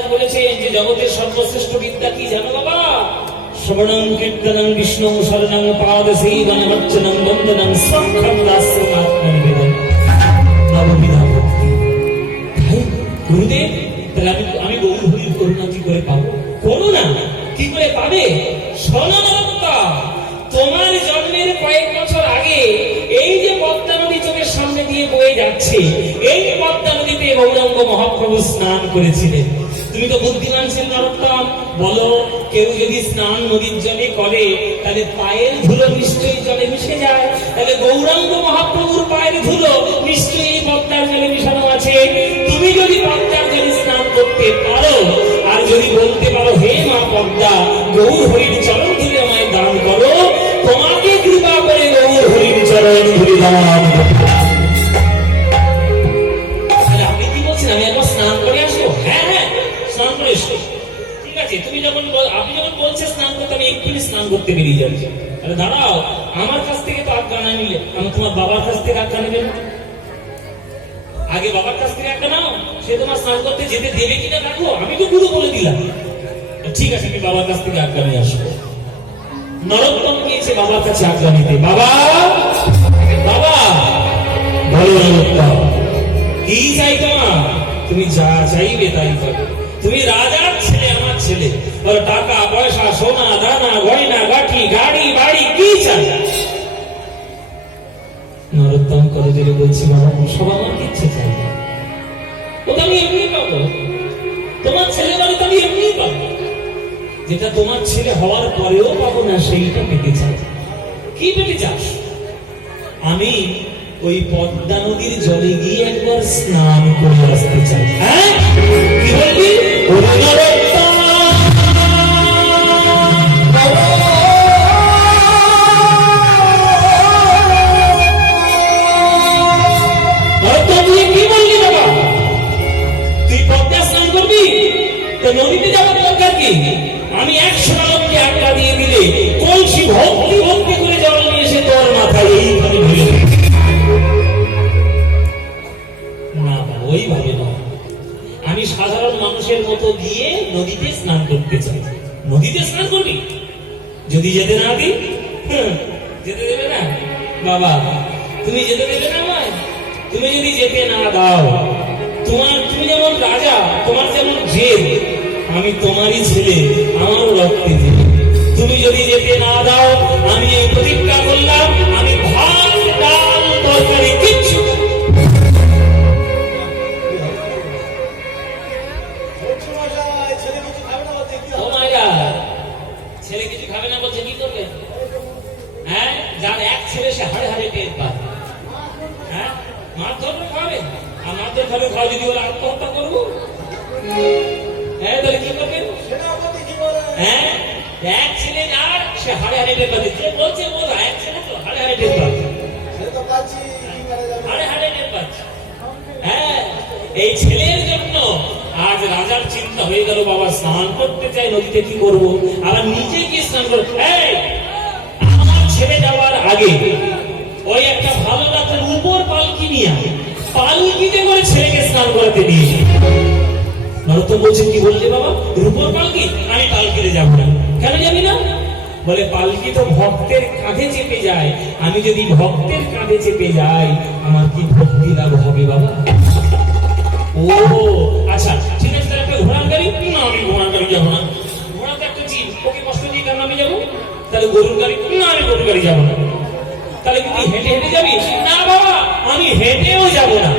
মহারাজ বলেছে যে জগতের সর্বশ্রেষ্ঠ বিদ্যা কি জানো বাবা? শ্রবণং কীর্তনং বিষ্ণু শরণং পাদ সেবন বচ্চনং বন্দনং আমি তোমার জন্মের কয়েক বছর আগে এই যে পদ্মা চোখের সামনে দিয়ে বয়ে যাচ্ছে, এই নদীতে মহাপ্রভু স্নান করেছিলেন। তুমি তো বুদ্ধিমান ছিল নরোত্তম বলো, কেউ যদি স্নান নদীর জলে করে, তাহলে পায়ের ধুলো নিশ্চয়ই জলে মিশে যায়। তাহলে গৌরাঙ্গ মহাপ্রভুর পায়ের ধুলো নিশ্চয়ই পদ্মার জলে মিশানো আছে। তুমি যদি পদ্মার জলে স্নান করতে পারো, আর যদি বলতে পারো, হে মা পদ্মা গৌর হরির চরণ ধুলে আমায় দান করো, তোমাকে কৃপা করে গৌর হরির চরণ ধুলে দান আছে, তুমি যখন আপনি যখন বলছে স্নান করতে, আমি এক্ষুনি স্নান করতে বেরিয়ে দাঁড়াও, আমার কাছ থেকে তো আজ্ঞা না নিলে, আমি তোমার বাবার কাছ থেকে আজ্ঞা নেবেন না। আগে বাবার কাছ থেকে আজ্ঞা নাও, সে তোমার স্নান করতে যেতে দেবে কিনা দেখো, আমি তো গুরু বলে দিলাম। ঠিক আছে, আমি বাবার কাছ থেকে আজ্ঞা নিয়ে আসব। নরোত্তম গিয়েছে, বাবার কাছে আজ্ঞা নিতে। বাবা বাবা নরোত্তম কি চাই তোমার? তুমি যা চাইবে তাই তুমি রাজার ছেলে ওর টাকা, পয়সা, সোনা, দানা, গয়না, গাঠি, গাড়ি, বাড়ি, কি চাই? নরোত্তম করে দিলে বলছি, বাবা, সব আমার ইচ্ছে চাই। ওটা আমি এমনি পাবো। তোমার ছেলে বাড়ি তো আমি এমনি পাবো। যেটা তোমার ছেলে হওয়ার পরেও পাবো না, সেইটা পেতে চাই। কি পেতে চাস? আমি ওই পদ্মা নদীর জলে গিয়ে একবার স্নান করে আসতে চাই। হ্যাঁ? কি বলবি? নদীতে যাওয়ার দরকার কি? আমি একশো লোককে আটকা দিয়ে দিলে কলসি ভক্তি ভক্তি করে জল নিয়ে এসে তোর মাথায় নয়। আমি সাধারণ মানুষের মতো গিয়ে নদীতে স্নান করতে চাই। নদীতে স্নান করবি? যদি যেতে না দিই? যেতে দেবে না? বাবা, তুমি যেতে দেবে না আমায়? তুমি যদি যেতে না দাও, তোমার, তুমি যেমন রাজা, তোমার যেমন জেদ আমি তোমারই ছেলে, আমারও রক্তে দেবে তুমি যদি যেতে না দাও, আমি এই প্রতিজ্ঞা করলাম, আমি ভাত ছেলে কিছু খাবে না বলছে হ্যাঁ যার এক ছেলে সে হ্যাঁ আর ধরে খাবে খাওয়া যদি আত্মহত্যা করব? হ্যাঁ কি হ্যাঁ এক ছেলে যার হ্যাঁ এই ছেলের জন্য আজ রাজার চিন্তা হয়ে গেল, বাবা স্নান করতে চাই নদীতে কি করব? আবার নিজে গিয়ে স্নান করব। আমার ছেলে যাওয়ার আগে ওই একটা ভালো রাতের উপর পালকি নিয়ে। পালকিতে করে ছেলেকে স্নান করাতে দিয়ে নরোত্তম বলছেন কি বললে বাবা? রূপর পালকি? আমি পালকিতে যাব না। কেন যাবি না? বলে, পালকি তো ভক্তের কাঁধে চেপে যায়। আমি যদি ভক্তের কাঁধে চেপে যাই, আমার কি ভক্তি লাভ হবে বাবা? ও আচ্ছা ঠিক আছে, তাহলে একটা ঘোড়ার গাড়ি? না, আমি ঘোড়ার গাড়ি যাব না। ঘোড়া তো একটা জীব ওকে কষ্ট দিয়ে আমি যাব? তাহলে গরুর গাড়ি? না, আমি গরুর গাড়ি যাব না। তাহলে হেঁটে হেঁটে যাবি? না বাবা, আমি হেঁটেও যাব না!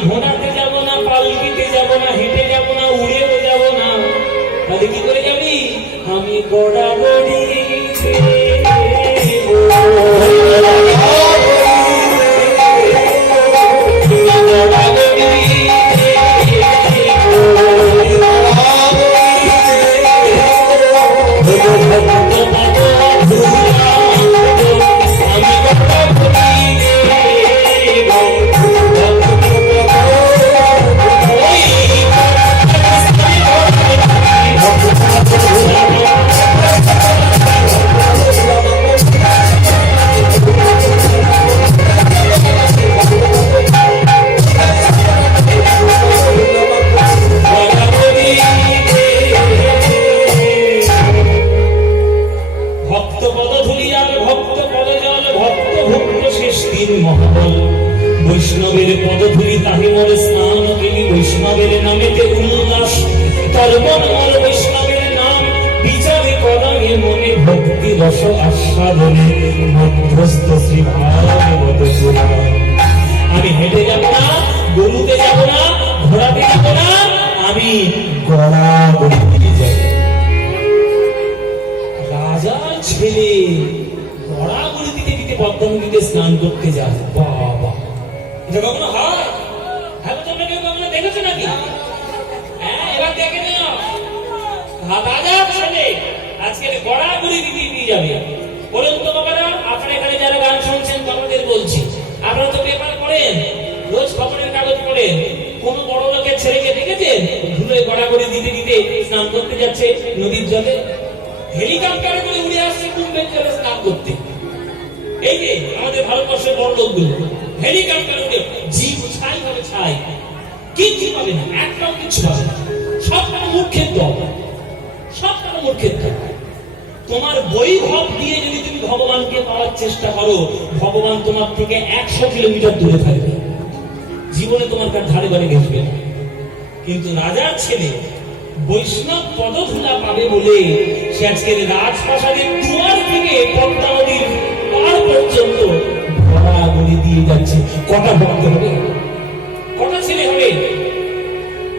ঘোড়াতে যাব না, পালকিতে যাব না, হেঁটে যাব না, উড়েও যাব না। তাহলে কি করে যাবি? আমি গড়াগড়ি। বৈষ্ণবের রস আস্বাদনে মধ্যস্থ শ্রী ভাগবত আমি হেঁটে যাব না, গরুতে যাব না, ঘোড়াতে যাব না, আমি গড়া গড়িতে যাব ছেলে গড়াগড়ি দিতে দিতে পদ্মানদীতে স্নান করতে যায়। বাবা। এটা কখনো হ্যাঁ? রোজ খবরের কাগজ পড়েন কোন বড় লোকের ছেলেকে দেখেছেন ধুলোয় দিতে দিতে স্নান করতে যাচ্ছে নদীর জলে। হেলিকপ্টারে করে উড়ে আসছে কুম্ভের জলে স্নান করতে? এই যে আমাদের ভারতবর্ষের বড় লোকগুলো, হেলিকপ্টার উড়ে জীব ছাই হবে ছাই। পাবে না, একটাও কিছু পাবে না। মূর্খের দল। মূর্খের দল। তোমার বৈভব দিয়ে যদি তুমি ভগবানকে পাওয়ার চেষ্টা করো, ভগবান তোমার থেকে একশো কিলোমিটার দূরে থাকবে। জীবনে তোমার কার ধারে বাড়ি ঘেসবে কিন্তু রাজার ছেলে বৈষ্ণব পদধূলা পাবে বলে সে আজকের রাজপ্রাসাদের দুয়ার থেকে পদ্মা নদীর পার পর্যন্ত ঘোড়াগুলি দিয়ে যাচ্ছে। কটা ভক্ত হবে? কটা ছেলে হবে?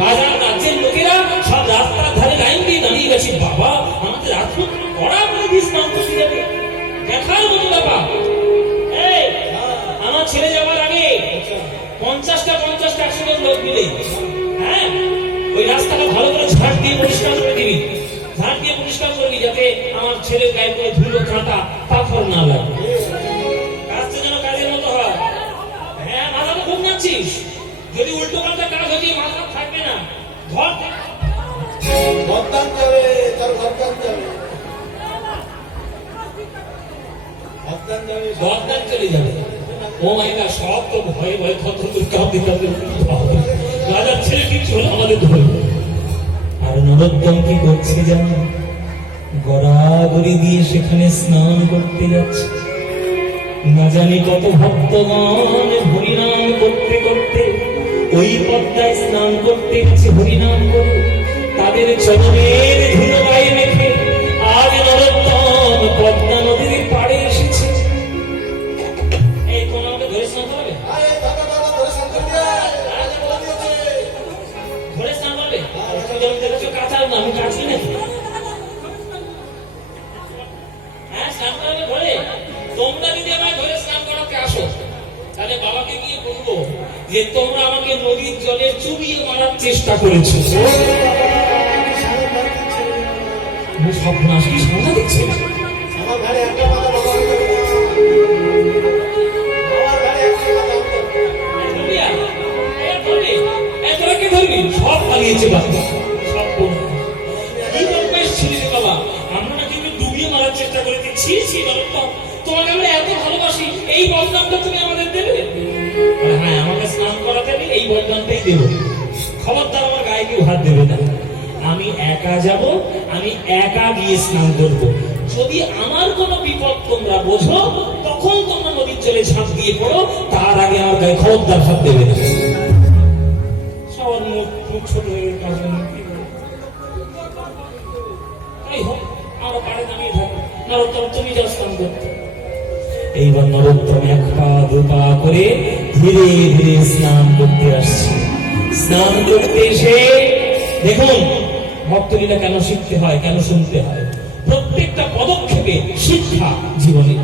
রাজার রাজ্যের লোকেরা সব রাস্তার ধারে লাইন দিয়ে দাঁড়িয়ে গেছে। বাবা, আমাদের রাজপুত্র ঘোড়াগুলি দিয়ে স্নান করতে যাবে দেখার মতো ব্যাপার। আমার ছেলে যাওয়ার পঞ্চাশটা পঞ্চাশটা একশো জন লোক মিলে হ্যাঁ? ওই রাস্তাটা ভালো করে ঝাড় দিয়ে পরিষ্কার করে দিবি। ঝাড় দিয়ে পরিষ্কার করবি যাতে আমার ছেলের গায়ে করে ধুলো কাঁটা পাথর না লাগে। কাজটা যেন কাজের মতো হয়। হ্যাঁ মাথা তো খুব নাচ্ছিস যদি উল্টো পাল্টা কাজ যায়, মাথা থাকবে না। ধর। যাবে তার যাবে। ভক্তান চলে যাবে। ও মাইনা সব তো ভয়ে ভয়ে থর কাঁপতে কাঁপতে রাজার ছেলে কিছু হলো আমাদের ধরবে আর নরোত্তম কি করছে জানো? গড়াগড়ি দিয়ে সেখানে স্নান করতে যাচ্ছে। না জানি কত ভক্তগণ হরিনাম করতে করতে ওই পদ্মায় স্নান করতে গেছে হরিনাম করে। তাদের চরণের ধুলো যে তোমরা আমাকে নদীর জলে চুবিয়ে মারার চেষ্টা করেছ। স্বপ্ন আসলে আমার ঘরে একটা? সব পালিয়েছে বাবা সব কি বদমাইশ ছিলি রে বাবা? আমরা নাকি ডুবিয়ে মারার চেষ্টা বলতো তোমাকে আমরা এত ভালোবাসি এই বদনামটা তুমি স্নান করাতে আমি এই বদনামটাই দেবো। খবরদার আমার গায়ে কেউ হাত দেবে না। আমি একা যাব, আমি একা গিয়ে স্নান করব। যদি আমার কোনো বিপদ তোমরা বোঝো, তখন তোমরা নদীর জলে ঝাঁপ দিয়ে পড়ো, তার আগে আমার গায়ে খবরদার হাত দেবে না। সবার মুখ তুমি যাও স্নান করতে। এইবার নরোত্তম এক পা, দু পা করে ধীরে ধীরে স্নান করতে আসছে। স্নান করতে এসে দেখুন, ভক্তলীলা কেন শিখতে হয়, কেন শুনতে হয়? প্রত্যেকটা পদক্ষেপে শিক্ষা জীবনে।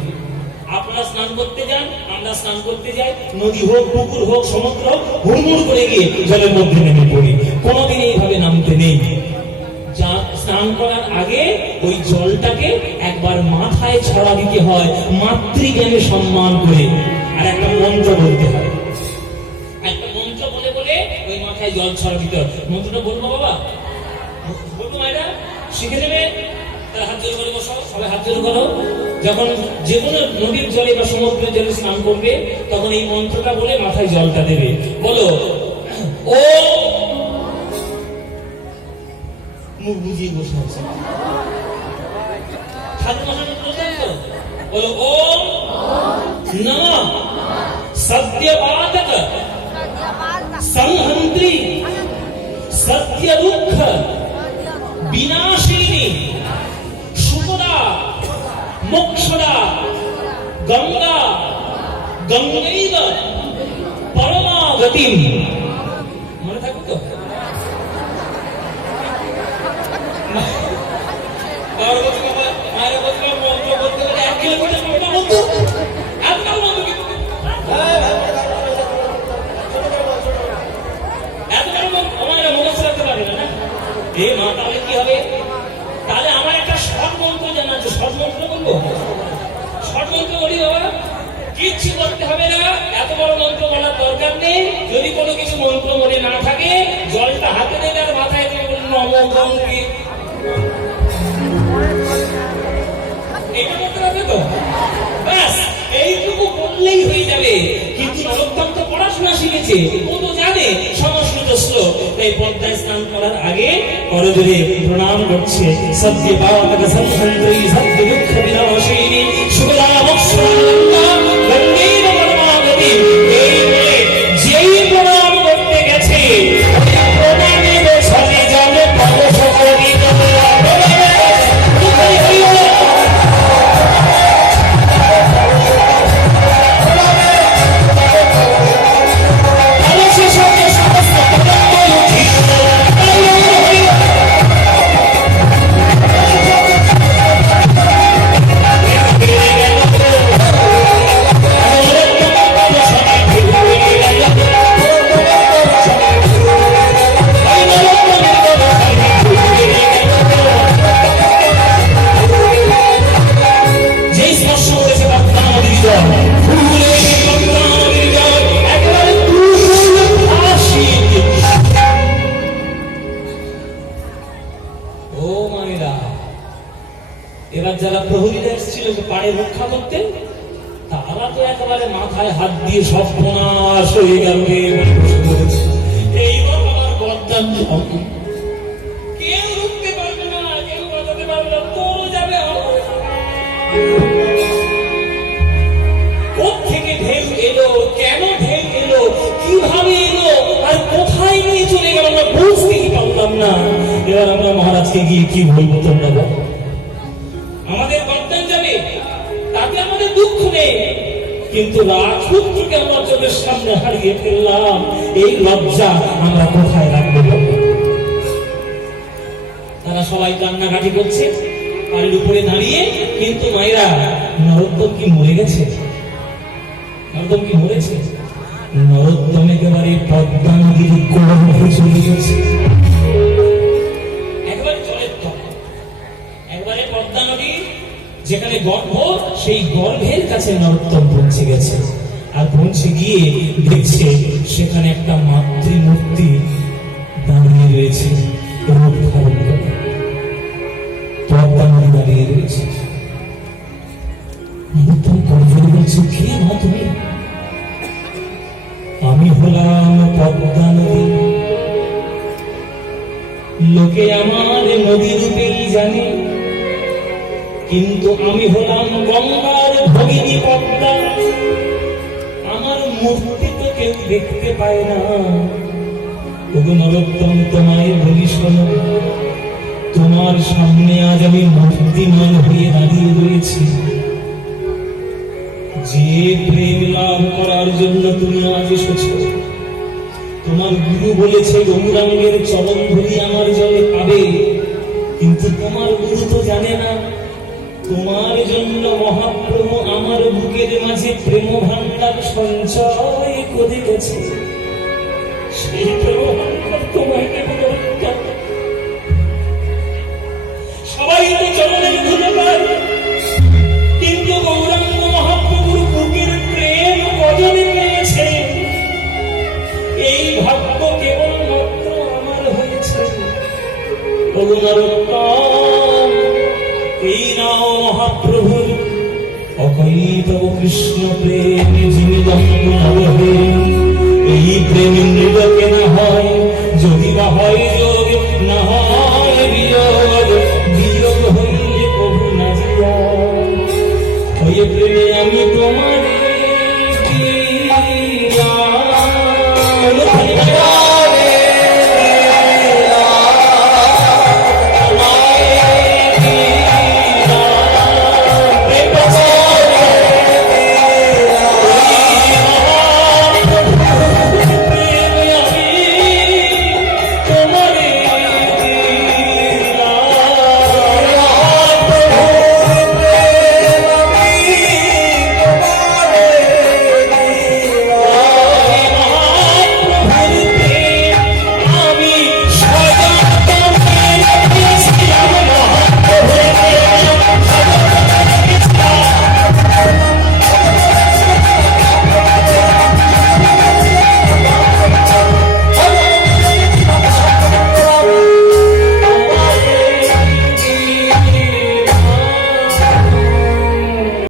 আপনারা স্নান করতে যান, আমরা স্নান করতে যাই, নদী হোক, পুকুর হোক, সমুদ্র হোক, হুড়মুড় করে গিয়ে জলের মধ্যে নেমে পড়ি। কোনোদিন এইভাবে নামতে নেই। স্নান করার আগে ওই জলটাকে একবার মাথায় ছড়া দিতে হয় মাতৃজ্ঞানে সম্মান করে। আর একটা মন্ত্র বলতে হয়। একটা মন্ত্র বলে বলে ওই মাথায় জল ছড়া দিতে হয়। মন্ত্রটা বলব বাবা? বলব শিখে তার সবাই যখন নদীর জলে বা সমুদ্রের জলে স্নান করবে, তখন এই মন্ত্রটা বলে মাথায় জলটা দেবে। বলো ও মুখ বুঝিয়ে বসে আছে। হাত বলো, ওম নম সত্যবাদক সংহন্ত্রী সত্য বিনাশিনী সুপদা মোক্ষদা গঙ্গা গঙ্গৈব পরমাগতিম করতে হবে না। এত বড় মন্ত্র বলার দরকার নেই। যদি কোনো কিছু মন্ত্র মনে না থাকে, জলটা হাতে দেবে আর মাথায় দেবে বলে নম গঙ্গে। এটা করতে হবে তো? ব্যাস, এইটুকু বললেই যাবে। কিন্তু নরোত্তম তো পড়াশোনা শিখেছে। তো জানে স্নান করার আগে প্রণাম করছে। সদ্য পাওয়াকে সংহন্ত্রী দুঃখ বিনাশিনী। প্রনাশ হয়ে গেল। কীভাবে এলো, আর কোথায় নিয়ে চলে গেল আমরা বুঝতেই পারলাম না। এবার আমরা মহারাজকে গিয়ে কি বলব তোমরা আমাদের বর্তমান যাবে, তাতে আমাদের দুঃখ নেই। কিন্তু রাজপুত্রকে আমরা চোখের সামনে হারিয়ে ফেললাম। এই লজ্জা আমরা কোথায় রাখব তারা সবাই কান্নাকাটি করছে, বাড়ির উপরে দাঁড়িয়ে, কিন্তু মায়েরা, নরোত্তম কি মরে গেছে? নরোত্তম কি মরেছে? নরোত্তম একেবারে পদ্মা নদীর কোলে চলে গেছে যেখানে গর্ভ, সেই গর্ভের কাছে নরোত্তম পৌঁছে গেছে। আর পৌঁছে গিয়ে দেখছে সেখানে একটা মাতৃমূর্তি দাঁড়িয়ে দাঁড়িয়ে রয়েছে। আমি হলাম পদ্মা নদী। লোকে আমার নদী রূপেই জানে। কিন্তু আমি হলাম গঙ্গার ভগিনী পদ্মা। আমার মূর্তি তো কেউ দেখতে পায় না। তবু নরোত্তম, তোমায় বলি শোনো, তোমার সামনে আজ আমি মূর্তিমান হয়ে দাঁড়িয়ে রয়েছি। যে প্রেম লাভ করার জন্য তুমি আজ এসেছ, তোমার গুরু বলেছে গৌরাঙ্গের চরণ ধরি আমার জলে পাবে, কিন্তু তোমার গুরু তো জানে না তোমার জন্য মহাপ্রভু আমার বুকের মাঝে প্রেম ভান্ডার সঞ্চয় করে গেছে সেই প্রেম ভান্ডার গৌরাঙ্গ। সবাই তো চরণের পায়। কিন্তু গৌরাঙ্গ মহাপ্রভুর বুকের প্রেম কজনে পেয়েছে এই ভাগ্য কেবল মাত্র আমার হয়েছে। যিনি তব কৃষ্ণ প্রেমে যিনি দম্ভ এই প্রেমী নৃবকে না হয়